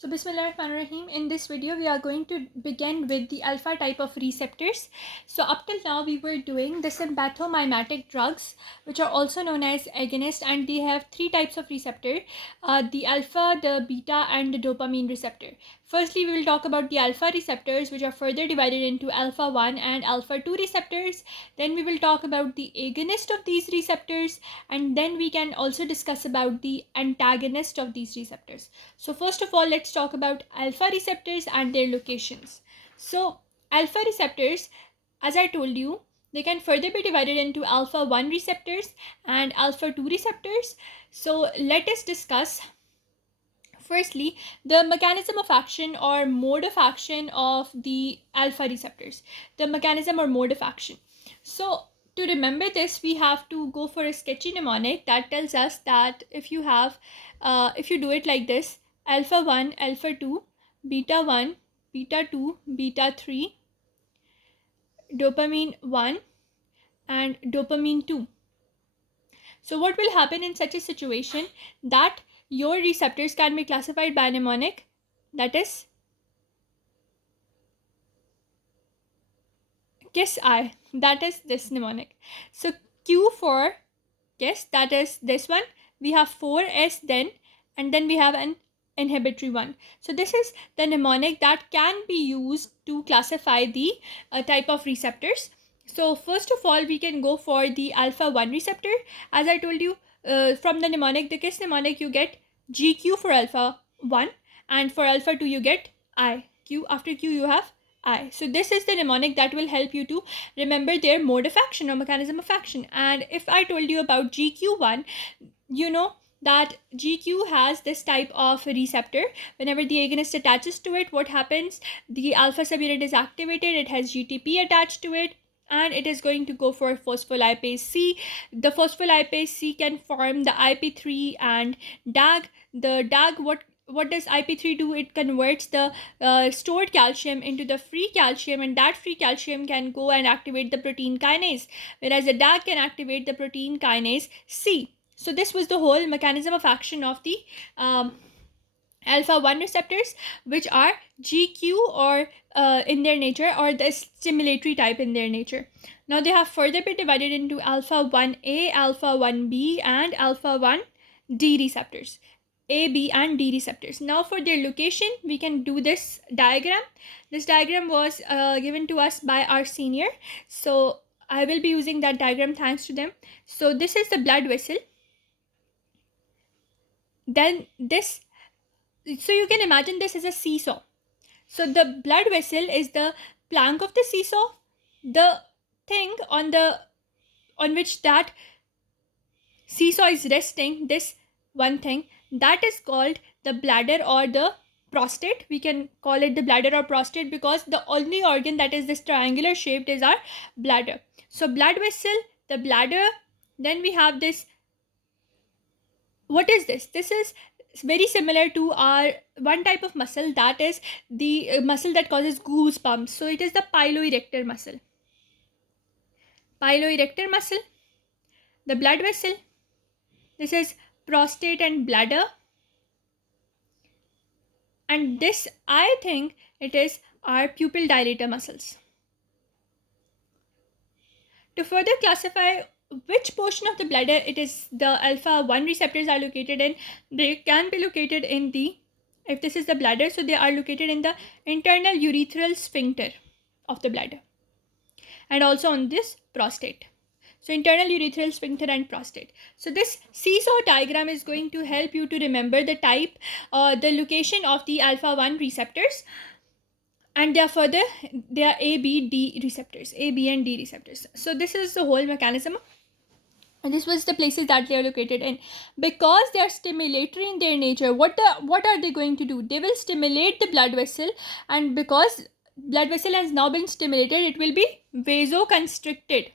So Bismillahirrahmanirrahim. In this video, we are going to begin with the alpha type of receptors. So up till now, we were doing the sympathomimetic drugs, which are also known as agonists, and they have three types of receptor: the alpha, the beta, and the dopamine receptor. Firstly, we will talk about the alpha receptors, which are further divided into alpha 1 and alpha 2 receptors. Then we will talk about the agonist of these receptors, and then we can also discuss about the antagonist of these receptors. So first of all, let's talk about alpha receptors and their locations. So alpha receptors, as I told you, they can further be divided into alpha 1 receptors and alpha 2 receptors. So let us discuss firstly the mechanism of action or mode of action of the alpha receptors. The mechanism or mode of action. So to remember this, we have to go for a sketchy mnemonic that tells us that if you do it like this: alpha 1, alpha 2, beta 1, beta 2, beta 3, dopamine 1, and dopamine 2. So what will happen in such a situation? That your receptors can be classified by mnemonic, that is kiss I, that is this mnemonic. So Q for kiss, that is this one. We have 4S then, and then we have an inhibitory one. So this is the mnemonic that can be used to classify the type of receptors. So first of all, we can go for the alpha 1 receptor. As I told you, from the mnemonic, the kiss mnemonic, you get GQ for alpha 1, and for alpha 2 you get I. Q, after Q you have I. So this is the mnemonic that will help you to remember their mode of action or mechanism of action. And if I told you about GQ1, you know that GQ has this type of receptor. Whenever the agonist attaches to it, what happens? The alpha subunit is activated, it has GTP attached to it, and it is going to go for phospholipase C. The phospholipase C can form the IP3 and DAG. The DAG, what does IP3 do? It converts the stored calcium into the free calcium, and that free calcium can go and activate the protein kinase, whereas the DAG can activate the protein kinase C. So this was the whole mechanism of action of the alpha 1 receptors, which are GQ or in their nature, or the stimulatory type in their nature. Now they have further been divided into alpha 1A, alpha 1B, and alpha 1D receptors. A, B, and D receptors. Now for their location, we can do this diagram. This diagram was given to us by our senior, so I will be using that diagram thanks to them. So this is the blood vessel. Then this, so you can imagine this is a seesaw. So the blood vessel is the plank of the seesaw. The thing on which that seesaw is resting, this one thing, that is called the bladder or the prostate. We can call it the bladder or prostate because the only organ that is this triangular shaped is our bladder. So blood vessel, the bladder, then we have this. What is this? This is very similar to our one type of muscle, that is the muscle that causes goosebumps. So it is the piloerector muscle. Piloerector muscle, the blood vessel, this is prostate and bladder, and this, I think it is our pupil dilator muscles. To further classify which portion of the bladder it is the alpha 1 receptors are located in, they can be located in the, if this is the bladder, so they are located in the internal urethral sphincter of the bladder, and also on this prostate. So internal urethral sphincter and prostate. So this seesaw diagram is going to help you to remember the type, the location of the alpha 1 receptors, and they are A, B, D receptors, A, B, and D receptors. So this is the whole mechanism, and this was the places that they are located in. Because they are stimulatory in their nature, what are they going to do? They will stimulate the blood vessel, and because blood vessel has now been stimulated, it will be vasoconstricted.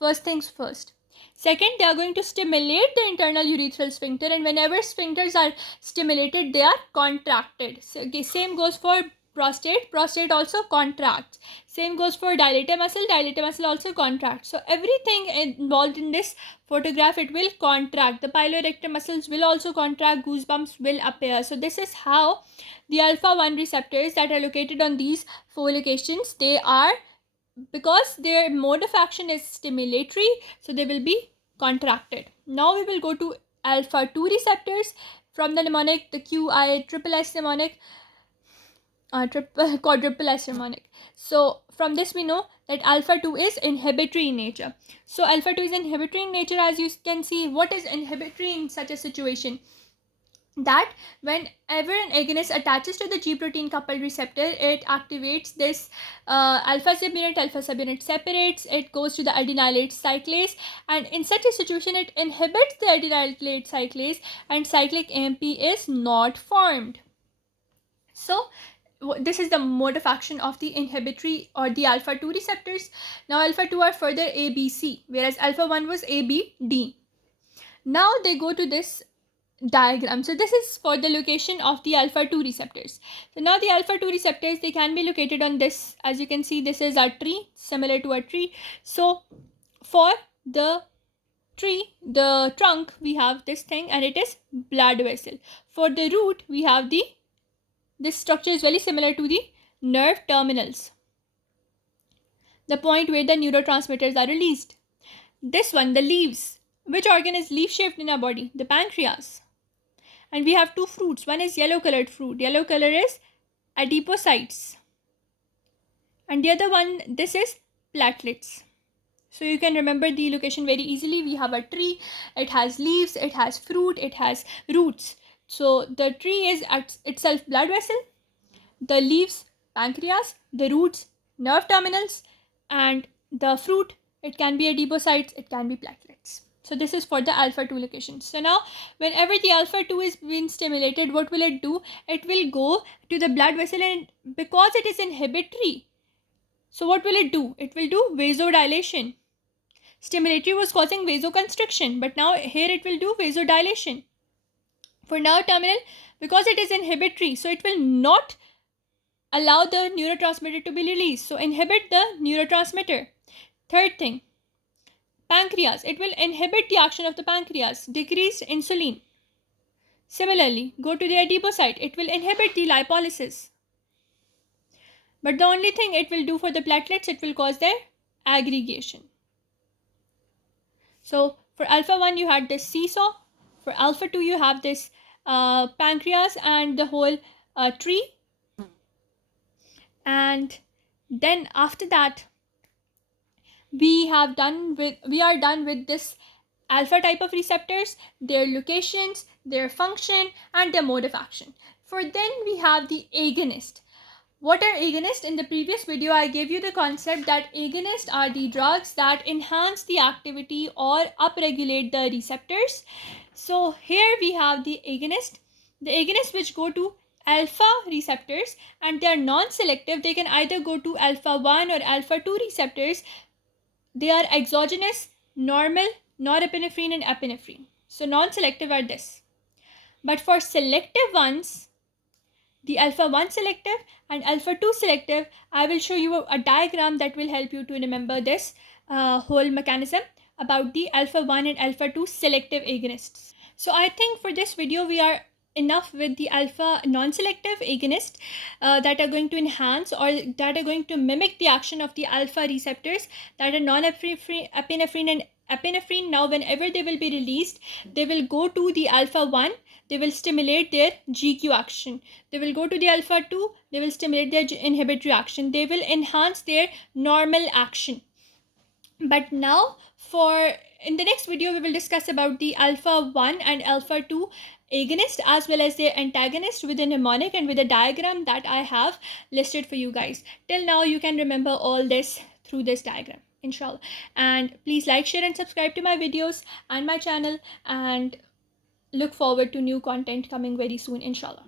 First things first. Second, they are going to stimulate the internal urethral sphincter, and whenever sphincters are stimulated, they are contracted. So, okay, same goes for prostate also contracts. Same goes for dilator muscle also contracts. So everything involved in this photograph, it will contract. The piloerector muscles will also contract, goosebumps will appear. So this is how the alpha 1 receptors that are located on these 4 locations, they are, because their mode of action is stimulatory, so they will be contracted. Now we will go to alpha 2 receptors. From the mnemonic, the QISSS mnemonic, quadruple S mnemonic. So from this we know that alpha 2 is inhibitory in nature. So alpha 2 is inhibitory in nature. As you can see, what is inhibitory in such a situation? That whenever an agonist attaches to the G protein coupled receptor, it activates this alpha subunit separates, it goes to the adenylate cyclase, and in such a situation it inhibits the adenylate cyclase and cyclic AMP is not formed. So this is the mode of action of the inhibitory or the alpha 2 receptors. Now alpha 2 are further A, B, C, whereas alpha 1 was A, B, D. Now they go to this diagram. So this is for the location of the alpha 2 receptors. So now the alpha 2 receptors, they can be located on this. As you can see, this is a tree, similar to a tree. So for the tree, the trunk, we have this thing and it is blood vessel. For the root, we have this structure is very similar to the nerve terminals, the point where the neurotransmitters are released. This one, the leaves. Which organ is leaf shaped in our body? The pancreas. And we have two fruits. One is yellow colored fruit. Yellow color is adipocytes. And the other one, this is platelets. So you can remember the location very easily. We have a tree. It has leaves. It has fruit. It has roots. So the tree is itself blood vessel. The leaves, pancreas. The roots, nerve terminals. And the fruit, it can be adipocytes. It can be platelets. So this is for the alpha 2 location. So now whenever the alpha 2 is being stimulated, what will it do? It will go to the blood vessel, and because it is inhibitory, so what will it do? It will do vasodilation. Stimulatory was causing vasoconstriction, but now here it will do vasodilation. For nerve terminal, because it is inhibitory, so it will not allow the neurotransmitter to be released. So inhibit the neurotransmitter. Third thing, pancreas, it will inhibit the action of the pancreas, decrease insulin. Similarly, go to the adipocyte, it will inhibit the lipolysis. But the only thing it will do for the platelets, it will cause their aggregation. So for alpha 1 you had this seesaw, for alpha 2 you have this pancreas and the whole tree. And then after that we are done with this alpha type of receptors, their locations, their function, and their mode of action. For then we have the agonist. What are agonists? In the previous video I gave you the concept that agonists are the drugs that enhance the activity or upregulate the receptors. So here we have the agonists which go to alpha receptors, and they are non-selective. They can either go to alpha 1 or alpha 2 receptors. They are exogenous, normal, norepinephrine and epinephrine. So non-selective are this. But for selective ones, the alpha 1 selective and alpha 2 selective, I will show you a diagram that will help you to remember this whole mechanism about the alpha 1 and alpha 2 selective agonists. So I think for this video we are enough with the alpha non-selective agonists that are going to enhance or that are going to mimic the action of the alpha receptors, that are non-epinephrine and epinephrine. Now whenever they will be released, they will go to the alpha 1, they will stimulate their GQ action. They will go to the alpha 2, they will stimulate their inhibitory action. They will enhance their normal action. But now in the next video we will discuss about the alpha 1 and alpha 2 agonist as well as their antagonist with a mnemonic and with a diagram that I have listed for you guys. Till now you can remember all this through this diagram, inshallah. And please like, share and subscribe to my videos and my channel, and look forward to new content coming very soon, inshallah.